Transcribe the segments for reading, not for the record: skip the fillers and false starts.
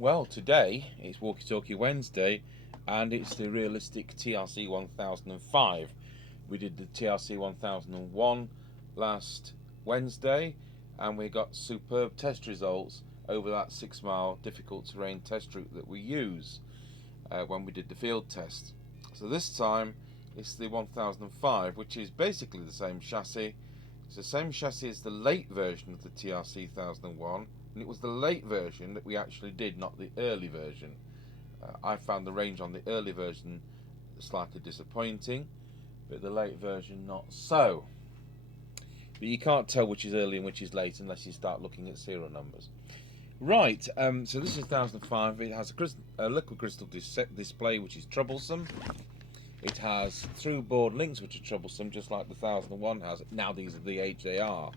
Well, today it's Walkie Talkie Wednesday and it's the Realistic TRC1005. We did the TRC1001 last Wednesday and we got superb test results over that 6 mile difficult terrain test route that we use when we did the field test. So this time it's the 1005, which is basically the same chassis. It's the same chassis as the late version of the TRC1001. And it was the late version that we actually did, not the early version. I found the range on the early version slightly disappointing, but the late version not so. But you can't tell which is early and which is late unless you start looking at serial numbers. Right, so this is 1005. It has a liquid crystal display, which is troublesome. It has through board links, which are troublesome, just like the 1001 has. Now these are the age they are.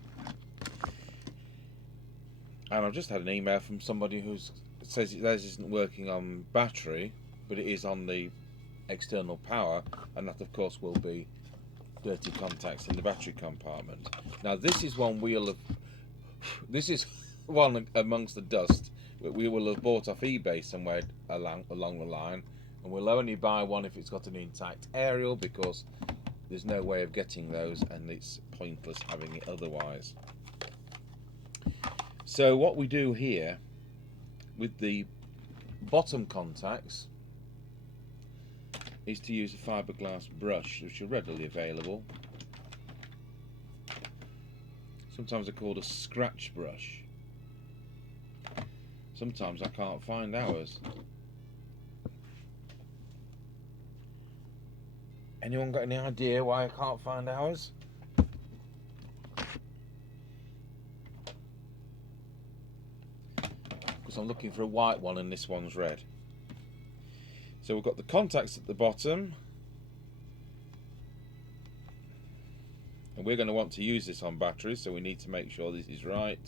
And I've just had an email from somebody who says theirs isn't working on battery, but it is on the external power, and that of course will be dirty contacts in the battery compartment. Now this is one amongst the dust that we will have bought off eBay somewhere along the line, and we'll only buy one if it's got an intact aerial, because there's no way of getting those and it's pointless having it otherwise. So what we do here with the bottom contacts is to use a fiberglass brush, which are readily available. Sometimes they're called a scratch brush. Sometimes I can't find ours. Anyone got any idea why I can't find ours? I'm looking for a white one and this one's red. So we've got the contacts at the bottom, and we're going to want to use this on batteries, so we need to make sure this is right.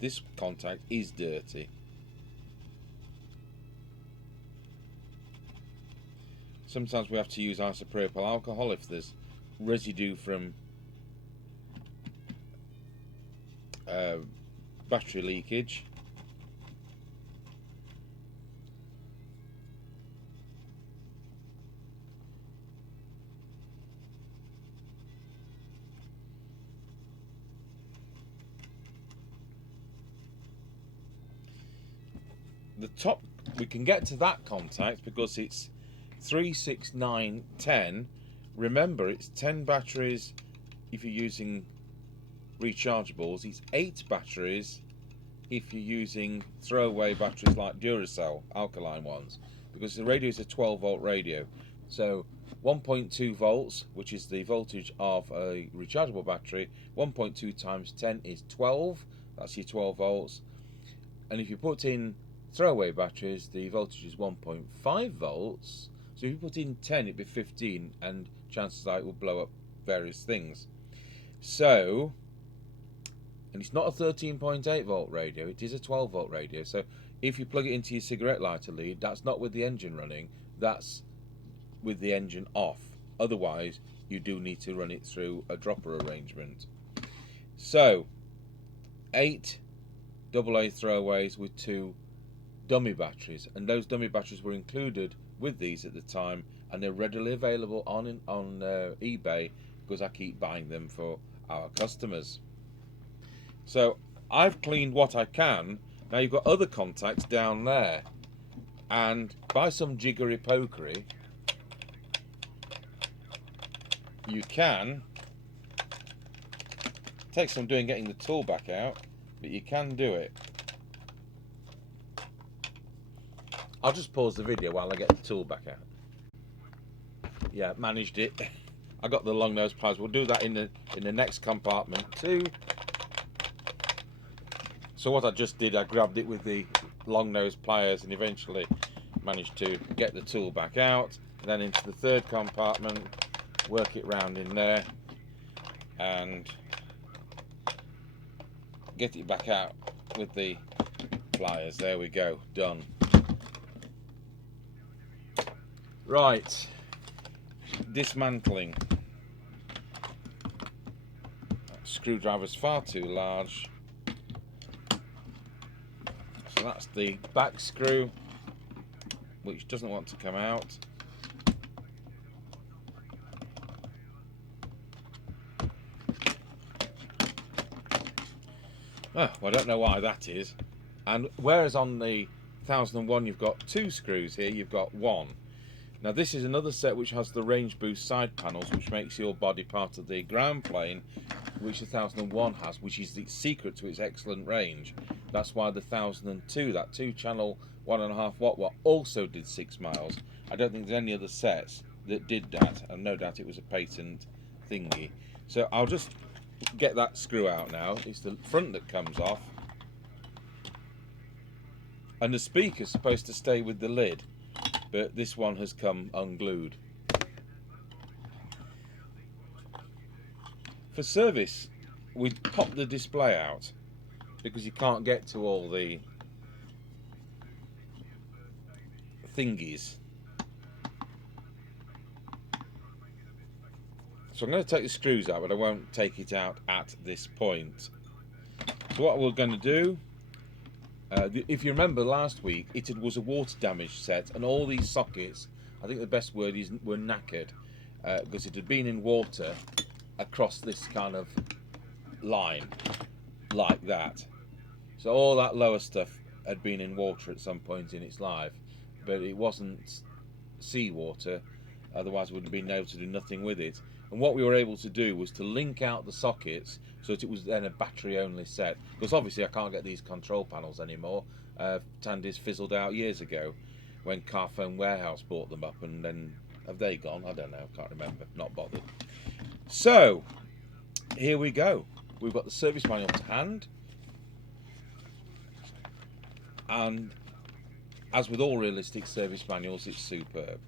This contact is dirty. Sometimes we have to use isopropyl alcohol if there's residue from battery leakage. The top, we can get to that contact because it's 3, 6, 9, 10. Remember, it's 10 batteries if you're using rechargeables. It's 8 batteries if you're using throwaway batteries like Duracell, alkaline ones, because the radio is a 12-volt radio. So 1.2 volts, which is the voltage of a rechargeable battery, 1.2 times 10 is 12. That's your 12 volts. And if you put in throwaway batteries, the voltage is 1.5 volts. So if you put in 10, it'd be 15, and chances are it will blow up various things. So, and it's not a 13.8 volt radio, it is a 12 volt radio. So if you plug it into your cigarette lighter lead, that's not with the engine running, that's with the engine off. Otherwise, you do need to run it through a dropper arrangement. So 8 AA throwaways with 2 dummy batteries, and those dummy batteries were included with these at the time, and they're readily available on eBay, because I keep buying them for our customers. So I've cleaned what I can. Now you've got other contacts down there, and by some jiggery pokery you can take some doing getting the tool back out, but you can do it. I'll just pause the video while I get the tool back out. Yeah, managed it. I got the long nose pliers. We'll do that in the next compartment too. So what I just did, I grabbed it with the long nose pliers and eventually managed to get the tool back out. And then into the third compartment, work it round in there and get it back out with the pliers. There we go, done. Right, dismantling. That screwdriver's far too large, so that's the back screw, which doesn't want to come out. Oh, well, I don't know why that is. And whereas on the 1001 you've got 2 screws, here you've got 1. Now this is another set which has the range boost side panels, which makes your body part of the ground plane, which the 1001 has, which is the secret to its excellent range. That's why the 1002, that 2-channel 1.5 watt one, also did 6 miles. I don't think there's any other sets that did that, and no doubt it was a patent thingy. So I'll just get that screw out now. It's the front that comes off, and the speaker's supposed to stay with the lid, but this one has come unglued. For service, we pop the display out because you can't get to all the thingies. So I'm going to take the screws out, but I won't take it out at this point. So what we're going to do, if you remember last week, it was a water damage set, and all these sockets, I think the best word is, were knackered, because it had been in water across this kind of line, like that. So all that lower stuff had been in water at some point in its life, but it wasn't seawater, otherwise we would have been able to do nothing with it. And what we were able to do was to link out the sockets so that it was then a battery only set, because obviously I can't get these control panels anymore. Tandy's fizzled out years ago when Carphone Warehouse bought them up, and then have they gone? I don't know, can't remember, not bothered. So here we go, we've got the service manual to hand, and as with all realistic service manuals, it's superb.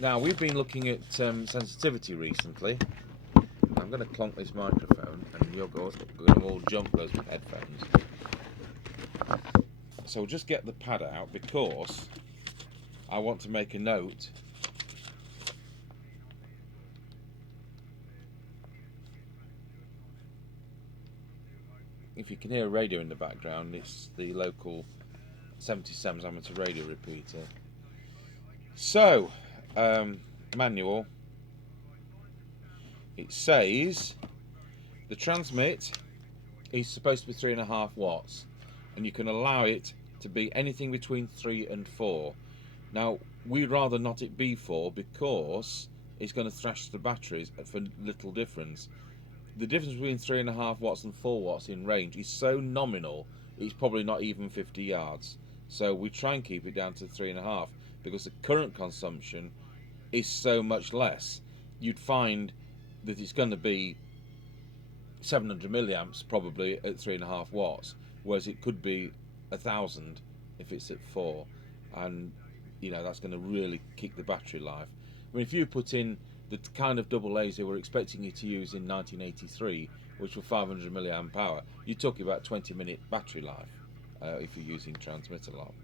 Now, we've been looking at sensitivity recently. I'm going to clonk this microphone and you're going to all jump those with headphones. So we'll just get the pad out because I want to make a note. If you can hear a radio in the background, it's the local 77's amateur radio repeater. So, manual, it says the transmit is supposed to be 3.5 watts, and you can allow it to be anything between 3 and 4. Now we'd rather not it be 4 because it's going to thrash the batteries for little difference. The difference between 3.5 watts and 4 watts in range is so nominal, it's probably not even 50 yards. So we try and keep it down to 3.5 because the current consumption is so much less. You'd find that it's going to be 700 milliamps probably at 3.5 watts, whereas it could be 1,000 if it's at 4, and you know that's going to really kick the battery life. I mean, if you put in the kind of double A's they were expecting you to use in 1983, which were 500 milliamp hour, you're talking about 20-minute battery life if you're using transmitter lock.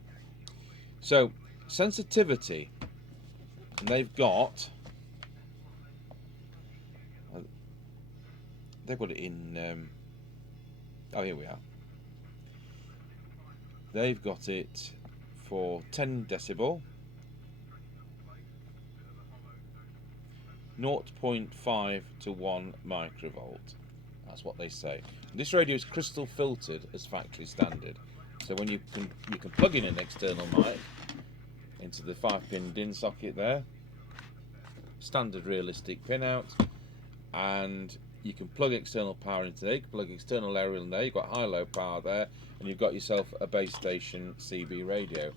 So sensitivity, and they've got it in oh, here we are. They've got it for 10 decibel, 0.5 to 1 microvolt. That's what they say. This radio is crystal filtered as factory standard, so when you can plug in an external mic into the 5-pin DIN socket there, standard realistic pin out, and you can plug external power into there, you can plug external aerial in there, you've got high-low power there, and you've got yourself a base station CB radio,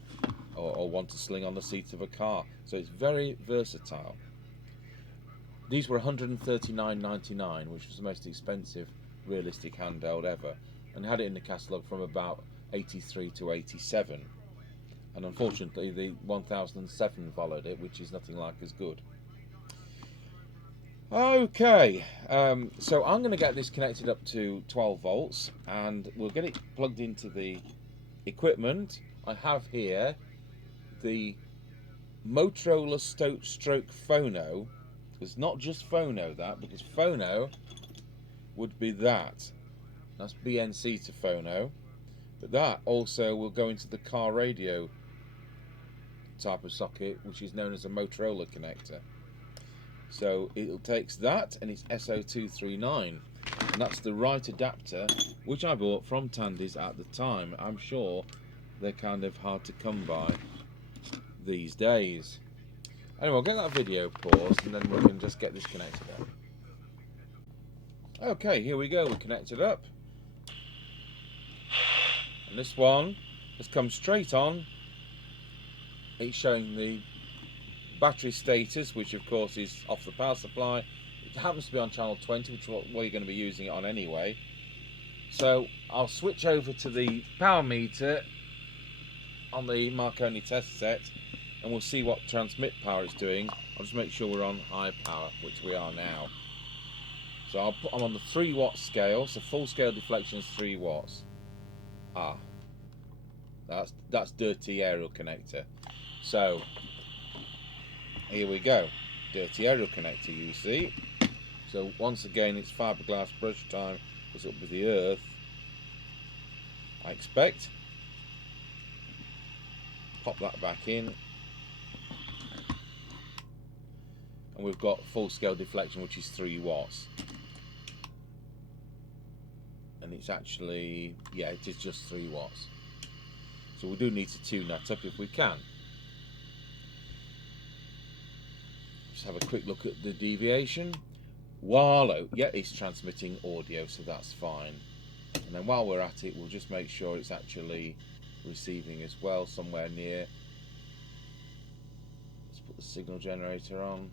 or one to sling on the seat of a car. So it's very versatile. These were $139.99, which was the most expensive realistic handheld ever, and had it in the catalogue from about 83 to 87. And unfortunately the 1007 followed it, which is nothing like as good. Okay, so I'm going to get this connected up to 12 volts and we'll get it plugged into the equipment. I have here the Motorola stroke phono. It's not just phono that, because phono would be that. That's BNC to phono. But that also will go into the car radio type of socket, which is known as a Motorola connector. So it takes that, and it's SO239, and that's the right adapter, which I bought from Tandy's at the time. I'm sure they're kind of hard to come by these days. Anyway, I'll get that video paused, and then we can just get this connected up. Okay, here we go. We're connected up, and this one has come straight on. It's showing the battery status, which of course is off the power supply. It happens to be on channel 20, which is what you're going to be using it on anyway. So I'll switch over to the power meter on the Marconi test set, and we'll see what transmit power it's doing. I'll just make sure we're on high power, which we are now. So I'm on the 3 watt scale, so full scale deflection is 3 watts. That's dirty aerial connector. So here we go, dirty aerial connector, you see. So once again, it's fiberglass brush time, goes up with the earth, I expect. Pop that back in, and we've got full scale deflection, which is 3 watts. And it's actually, yeah, it is just 3 watts. So we do need to tune that up if we can. Just have a quick look at the deviation. Wallow, yeah, it's transmitting audio, so that's fine. And then while we're at it, we'll just make sure it's actually receiving as well, somewhere near. Let's put the signal generator on.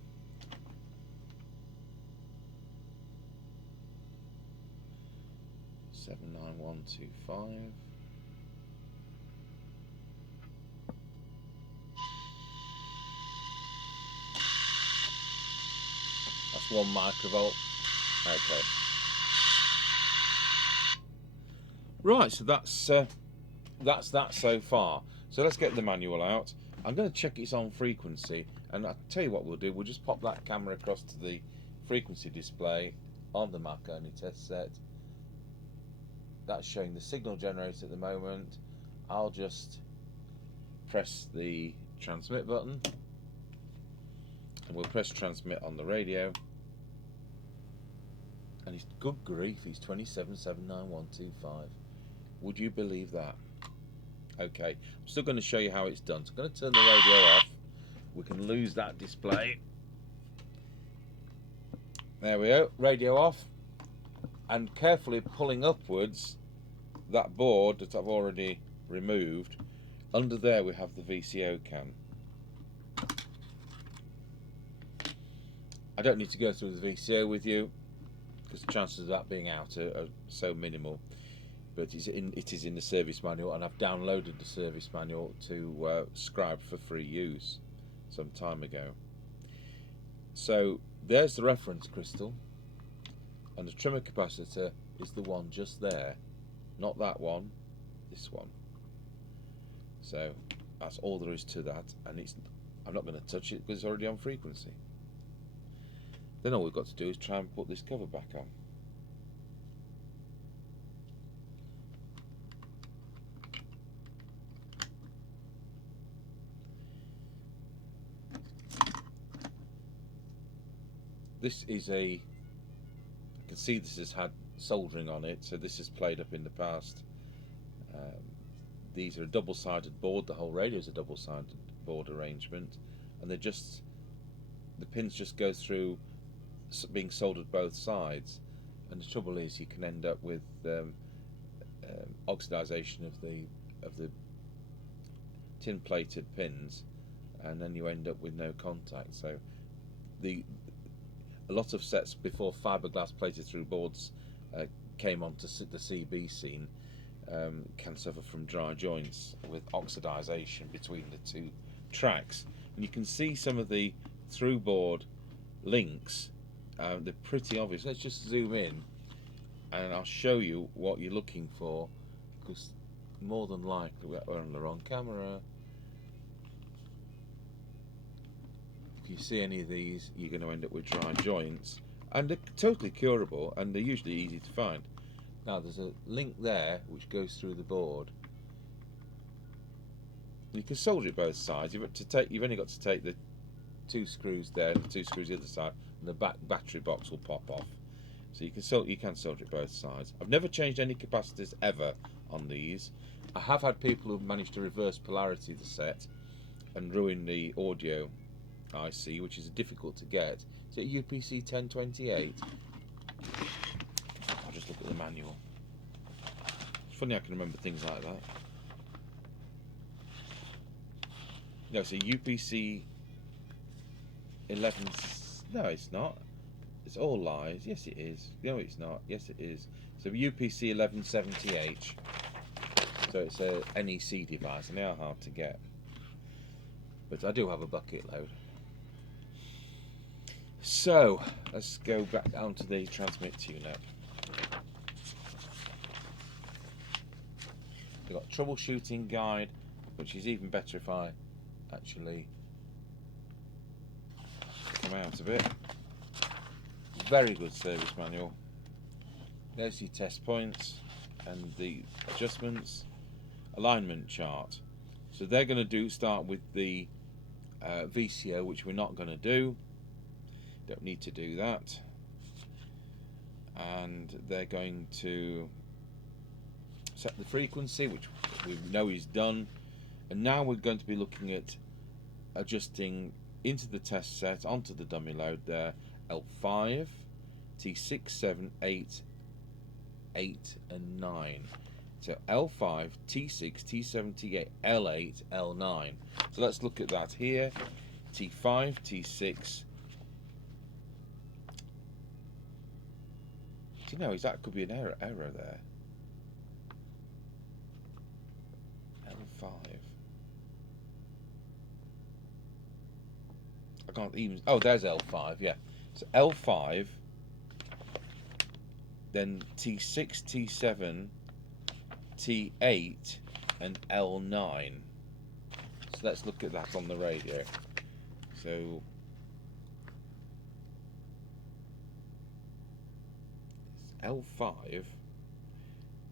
.79125. That's 1 microvolt. Okay. Right, so that's that so far. So let's get the manual out. I'm going to check it's on frequency, and I'll tell you what we'll do. We'll just pop that camera across to the frequency display on the Marconi test set. That's showing the signal generator at the moment. I'll just press the transmit button, and we'll press transmit on the radio. And it's, good grief, it's 2779125. Would you believe that? Okay, I'm still going to show you how it's done. So I'm going to turn the radio off. We can lose that display. There we go, radio off. And carefully pulling upwards that board that I've already removed. Under there we have the VCO can. I don't need to go through the VCO with you, because the chances of that being out are so minimal. But it is in the service manual, and I've downloaded the service manual to scribe for free use some time ago. So there's the reference crystal, and the trimmer capacitor is the one just there, not that one, this one. So that's all there is to that, and I'm not going to touch it because it's already on frequency. Then all we've got to do is try and put this cover back on. This is I can see this has had soldering on it, so this has played up in the past. These are a double-sided board. The whole radio is a double-sided board arrangement, and the pins just go through being soldered both sides. And the trouble is, you can end up with oxidization of the tin-plated pins, and then you end up with no contact. So a lot of sets before fiberglass plated through boards came onto the CB scene can suffer from dry joints with oxidization between the two tracks. And you can see some of the through board links, they're pretty obvious. Let's just zoom in and I'll show you what you're looking for, because more than likely we're on the wrong camera. If you see any of these, you're going to end up with dry joints, and they're totally curable, and they're usually easy to find. Now there's a link there which goes through the board. You can solder it both sides. You've only got to take the 2 screws there and the 2 screws the other side, and the back battery box will pop off. So you can solder it both sides. I've never changed any capacitors ever on these. I have had people who've managed to reverse polarity the set and ruin the audio IC, which is difficult to get. Is it UPC 1028? I'll just look at the manual. It's funny I can remember things like that. No, it's a UPC 11. No, it's not. It's all lies. Yes, it is. No, it's not. Yes, it is. So UPC 1170H. So it's a NEC device, and they are hard to get. But I do have a bucket load. So let's go back down to the transmit tune-up. We've got a troubleshooting guide, which is even better if I actually come out of it. Very good service manual. There's your test points and the adjustments. Alignment chart. So they're going to start with the VCO, which we're not going to do. Don't need to do that. And they're going to set the frequency, which we know is done. And now we're going to be looking at adjusting into the test set onto the dummy load there, L5, T6, 7, 8, 8 and 9. So L5, T6, T7, T8, L8, L9. So let's look at that here. T5, T6. Do you know, that could be an error there. L5. I can't even. Oh, there's L5. Yeah. So L5. Then T6, T7, T8, and L9. So let's look at that on the radio. So L5,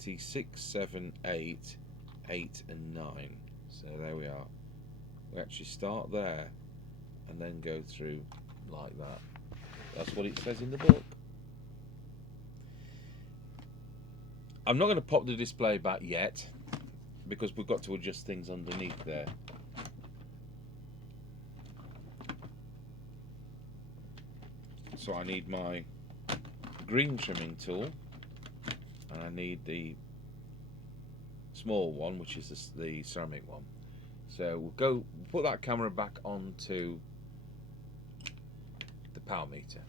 T6, 7, 8, 8 and 9. So there we are. We actually start there and then go through like that. That's what it says in the book. I'm not going to pop the display back yet because we've got to adjust things underneath there. So I need my green trimming tool and I need the small one, which is the ceramic one. So we'll put that camera back onto the power meter.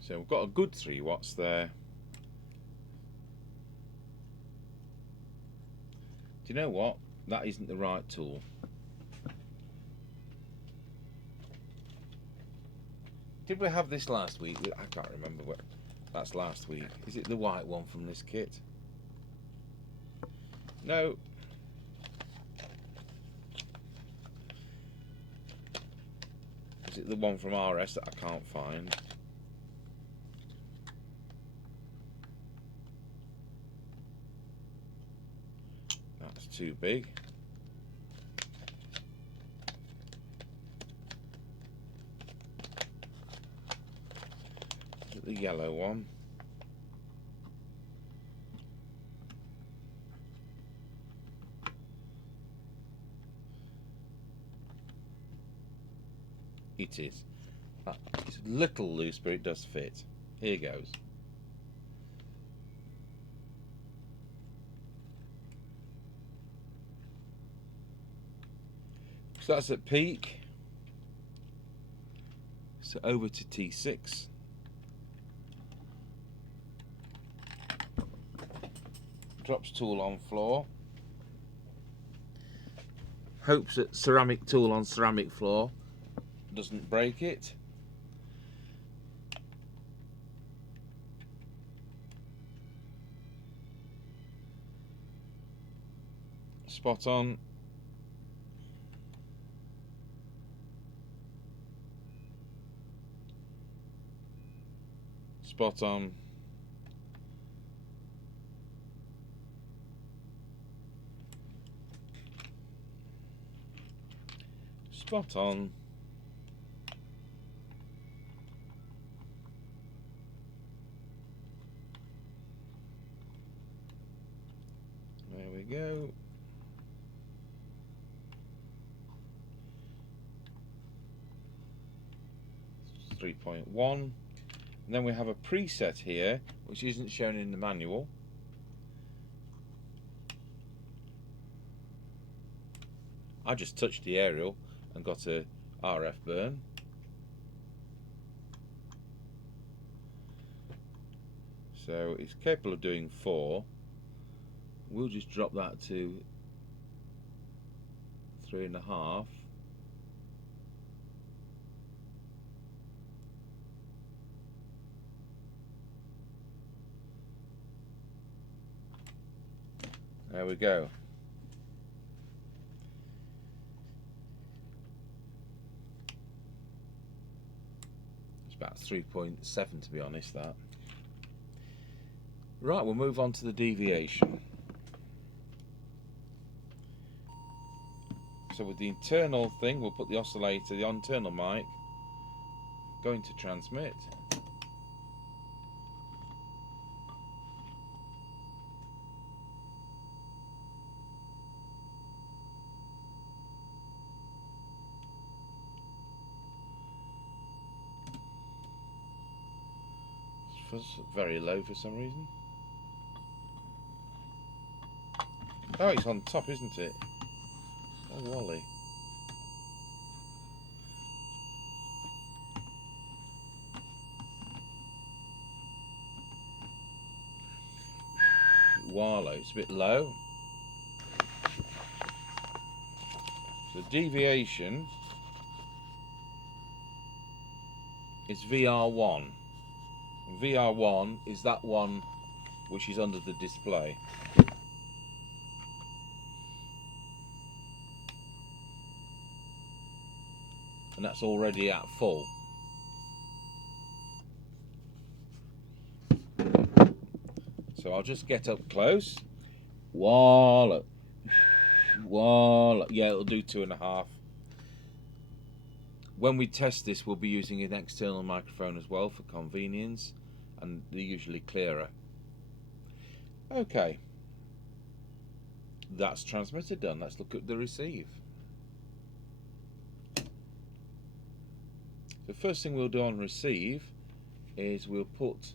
So we've got a good 3 watts there. Do you know what? That isn't the right tool. Did we have this last week? I can't remember what. That's last week. Is it the white one from this kit? No. Is it the one from RS that I can't find? That's too big. Is it the yellow one? It is. It's a little loose, but it does fit. Here goes. So that's at peak. So over to T6. Drops tool on floor. Hopes that ceramic tool on ceramic floor doesn't break it. Spot on. spot on. Spot on. There we go. It's 3.1. And then we have a preset here, which isn't shown in the manual. I just touched the aerial and got a RF burn. So it's capable of doing 4. We'll just drop that to 3.5. There we go. It's about 3.7 to be honest, that. Right, we'll move on to the deviation. So with the internal thing, we'll put the oscillator, the internal mic, going to transmit. It's very low for some reason. Oh, it's on top, isn't it? Oh, Wally. Wallow, it's a bit low. So deviation is VR1. VR1 is that one which is under the display. And that's already at full. So I'll just get up close. Wallow. Wallow. Yeah, it'll do 2.5. When we test this, we'll be using an external microphone as well for convenience, and they're usually clearer. Okay. That's transmitted done. Let's look at the receive. The first thing we'll do on receive is we'll put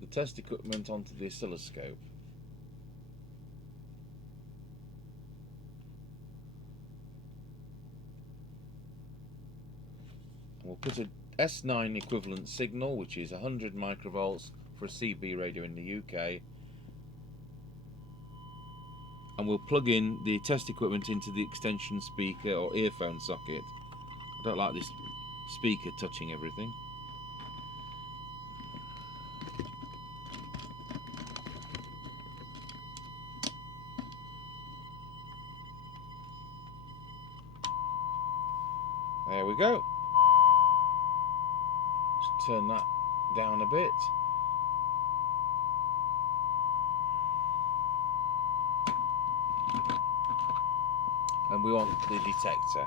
the test equipment onto the oscilloscope. We'll put a S9 equivalent signal, which is 100 microvolts for a CB radio in the UK, and we'll plug in the test equipment into the extension speaker or earphone socket. I don't like this speaker touching everything. There we go. Just turn that down a bit. And we want the detector.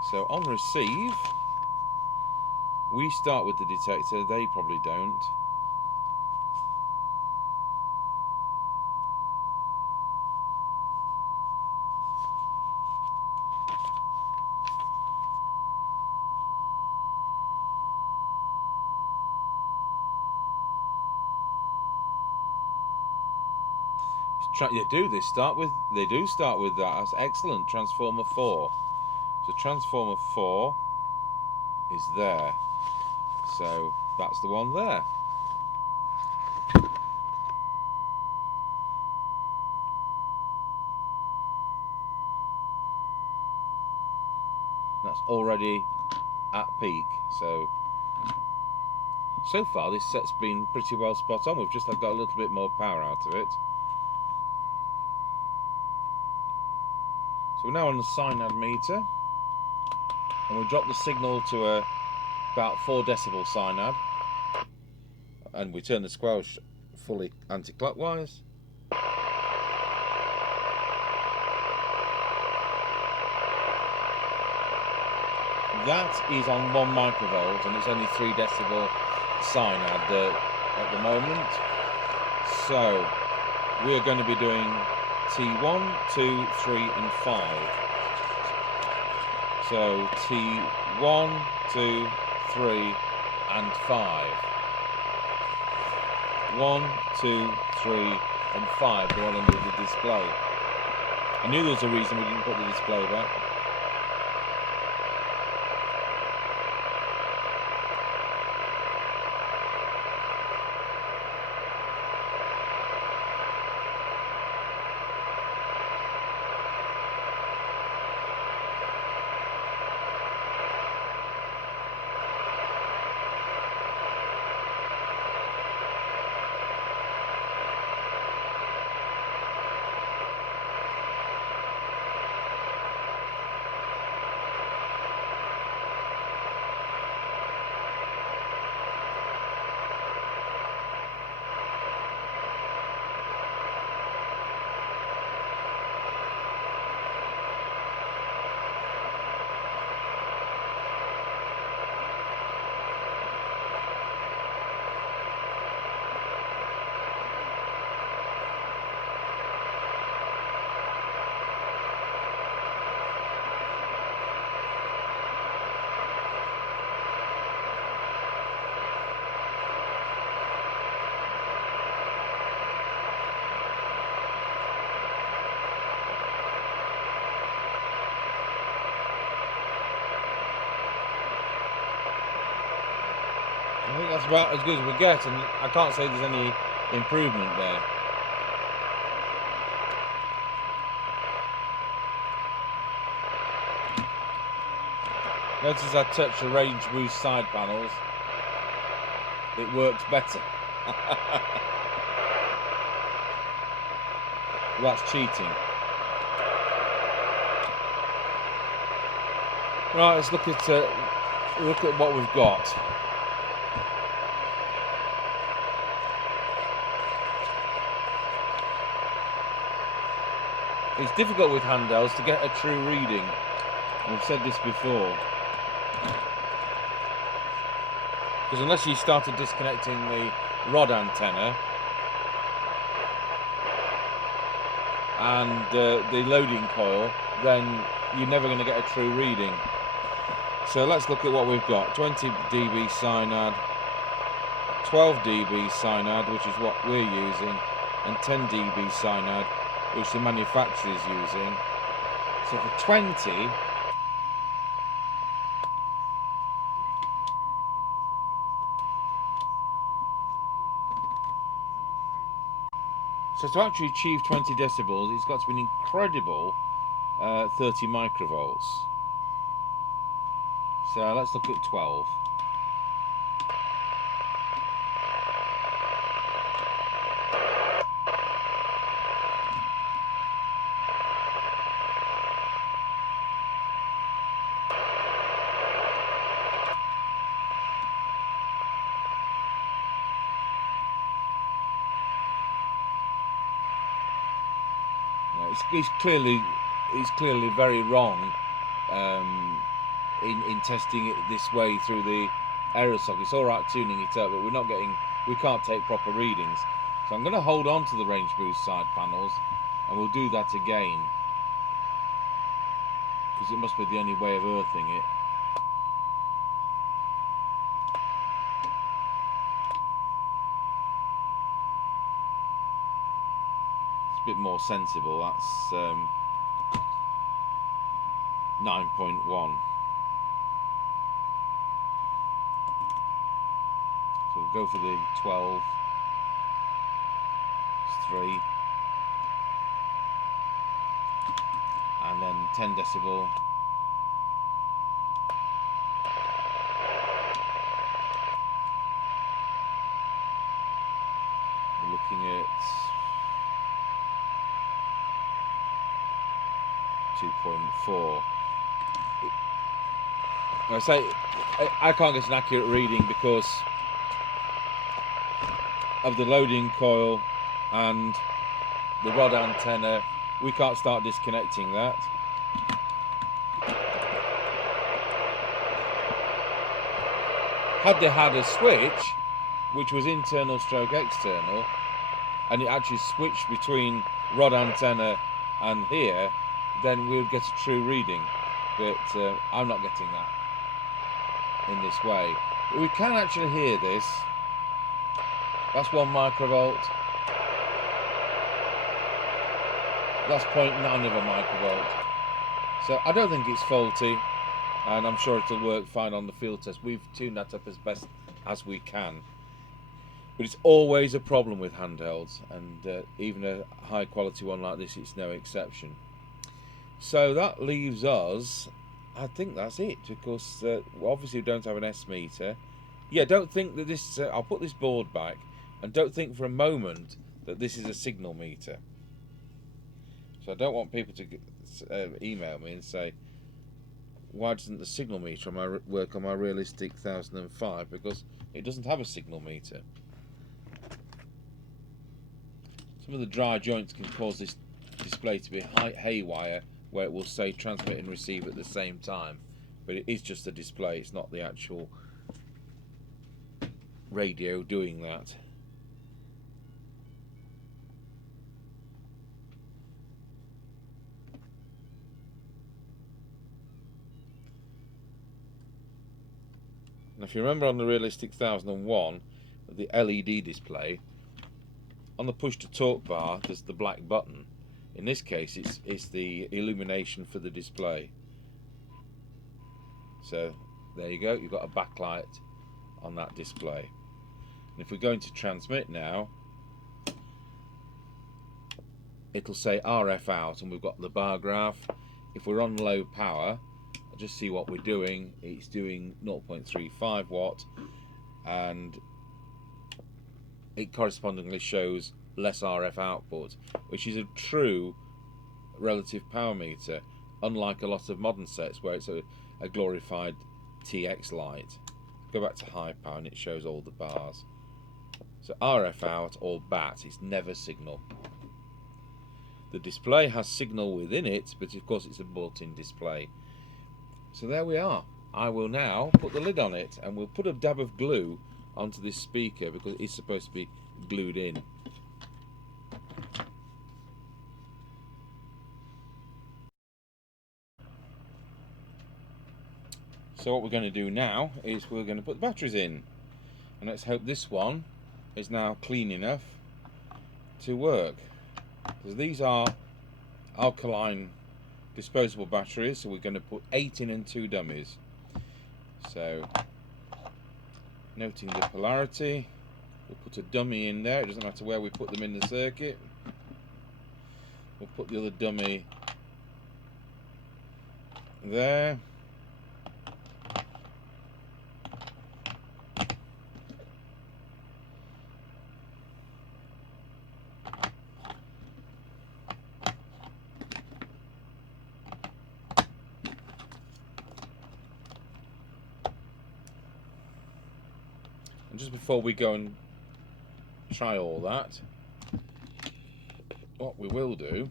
So on receive, we start with the detector, they probably don't. They do start with that. That's excellent. Transformer 4. So transformer 4 is there. So that's the one there. That's already at peak. So far this set's been pretty well spot on. We've just got a little bit more power out of it. So we're now on the synad meter, and we drop the signal to a about 4 decibel cyanide, and we turn the squelch fully anti-clockwise. That is on 1 microvolt, and it's only 3 decibel cyanide at the moment. So we're going to be doing T1, 2, 3 and 5. So T1, 2, 3 and 5. 1, 2, 3 and 5, the one under the display. I knew there was a reason we didn't put the display back. I think that's about as good as we get, and I can't say there's any improvement there. Notice as I touch the range boost side panels, it works better. That's cheating. Right, let's look at what we've got. It's difficult with handhelds to get a true reading. I've said this before. Because unless you started disconnecting the rod antenna and the loading coil, then you're never going to get a true reading. So let's look at what we've got. 20 dB cyanide, 12 dB cyanide, which is what we're using, and 10 dB cyanide, which the manufacturer is using. So for 20, so to actually achieve 20 decibels, it's got to be an incredible 30 microvolts. So let's look at 12. It's clearly very wrong in testing it this way through the error socket. It's all right tuning it up, but we can't take proper readings. So I'm going to hold on to the range boost side panels, and we'll do that again, because it must be the only way of earthing it. Bit more sensible. That's 9.1. So we'll go for the 12. It's 3, and then 10 decibel. We're looking at 2.4. I say I can't get an accurate reading because of the loading coil and the rod antenna. We can't start disconnecting that. Had they had a switch which was internal stroke external and it actually switched between rod antenna and here, then we would get a true reading, but I'm not getting that in this way. But we can actually hear this. That's 1 microvolt. That's 0.9 of a microvolt. So I don't think it's faulty, and I'm sure it'll work fine on the field test. We've tuned that up as best as we can. But it's always a problem with handhelds, and even a high quality one like this, it's no exception. So that leaves us, I think that's it, because obviously we don't have an S meter. Yeah, don't think that this, I'll put this board back, and don't think for a moment that this is a signal meter. So I don't want people to email me and say, why doesn't the signal meter on my work on my Realistic 1005? Because it doesn't have a signal meter. Some of the dry joints can cause this display to be haywire, where it will say transmit and receive at the same time, but it is just a display, it's not the actual radio doing that. And if you remember on the Realistic 1001, the LED display, on the push to talk bar there's the black button. In this case it's the illumination for the display. So there you go, you've got a backlight on that display. And if we're going to transmit now, it'll say RF out, and we've got the bar graph. If we're on low power, I'll just see what we're doing. It's doing 0.35 watt, and it correspondingly shows less RF output, which is a true relative power meter, unlike a lot of modern sets where it's a glorified TX light. Go back to high power and it shows all the bars. So RF out or BAT, it's never signal. The display has signal within it, but of course it's a built-in display. So there we are. I will now put the lid on it, and we'll put a dab of glue onto this speaker because it's supposed to be glued in. So what we're going to do now is we're going to put the batteries in, and let's hope this one is now clean enough to work, because these are alkaline disposable batteries, so we're going to put 8 in and 2 dummies. So noting the polarity, we'll put a dummy in there. It doesn't matter where we put them in the circuit. We'll put the other dummy there. And just before we go and try all that, what we will do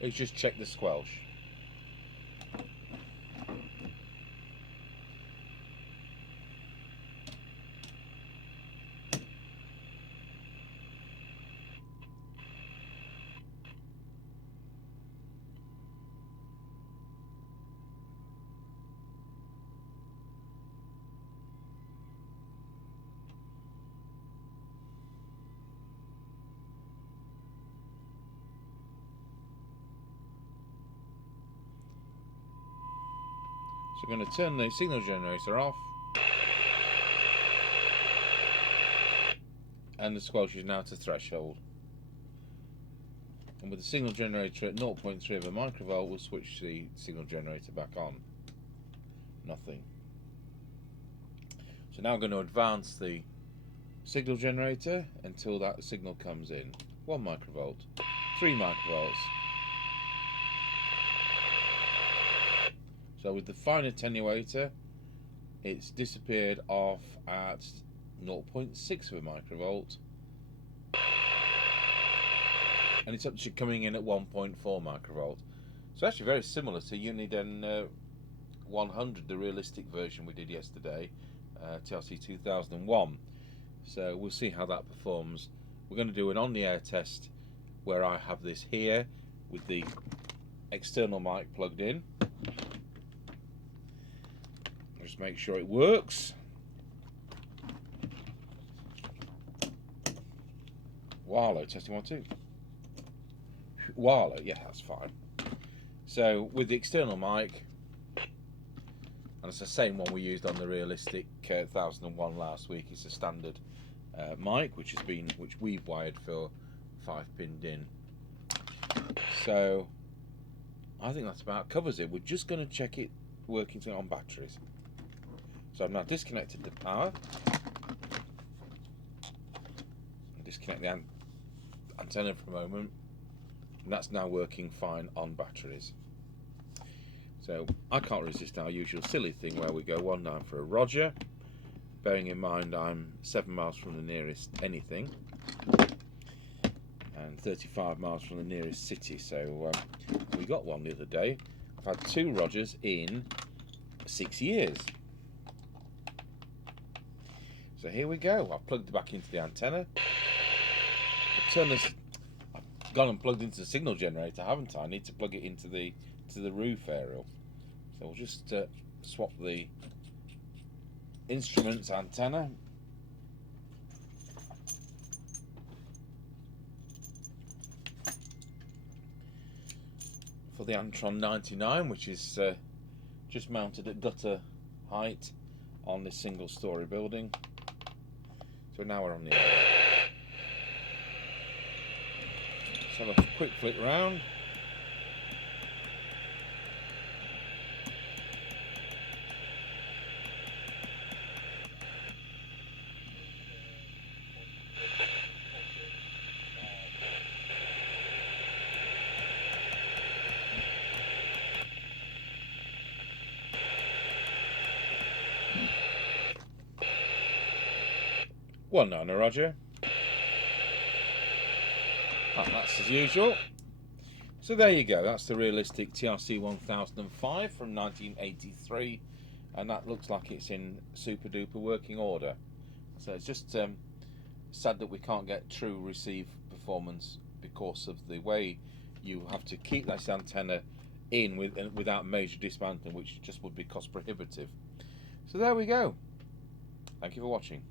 is just check the squelch. So we're going to turn the signal generator off, and the squelch is now to threshold. And with the signal generator at 0.3 of a microvolt, we'll switch the signal generator back on. Nothing. So now I'm going to advance the signal generator until that signal comes in. 1 microvolt, 3 microvolts. So with the fine attenuator, it's disappeared off at 0.6 of a microvolt, and it's actually coming in at 1.4 microvolt. So actually very similar to Uniden 100, the realistic version we did yesterday, TRC1001. So we'll see how that performs. We're going to do an on-the-air test where I have this here with the external mic plugged in. Just make sure it works. Wallow, testing 1 2. Wallow, yeah, that's fine. So with the external mic, and it's the same one we used on the Realistic 1001 last week. It's a standard mic which we've wired for 5-pinned in. So I think that's about covers it. We're just going to check it working on batteries. So I've now disconnected the power. Disconnect the antenna for a moment, and that's now working fine on batteries. So I can't resist our usual silly thing where we go 19 for a Roger, bearing in mind I'm 7 miles from the nearest anything and 35 miles from the nearest city. So we got one the other day. I've had 2 Rogers in 6 years. So here we go. I've plugged it back into the antenna. I've gone and plugged into the signal generator, haven't I? I need to plug it into the roof aerial. So we'll just swap the instruments antenna. For the Antron 99, which is just mounted at gutter height on this single-story building. So now we're on the air. Let's have a quick flick round. Well, no, Roger. Oh, that's as usual. So there you go. That's the Realistic TRC1005 from 1983, and that looks like it's in super duper working order. So it's just sad that we can't get true receive performance because of the way you have to keep this antenna in without major dismantling, which just would be cost prohibitive. So there we go. Thank you for watching.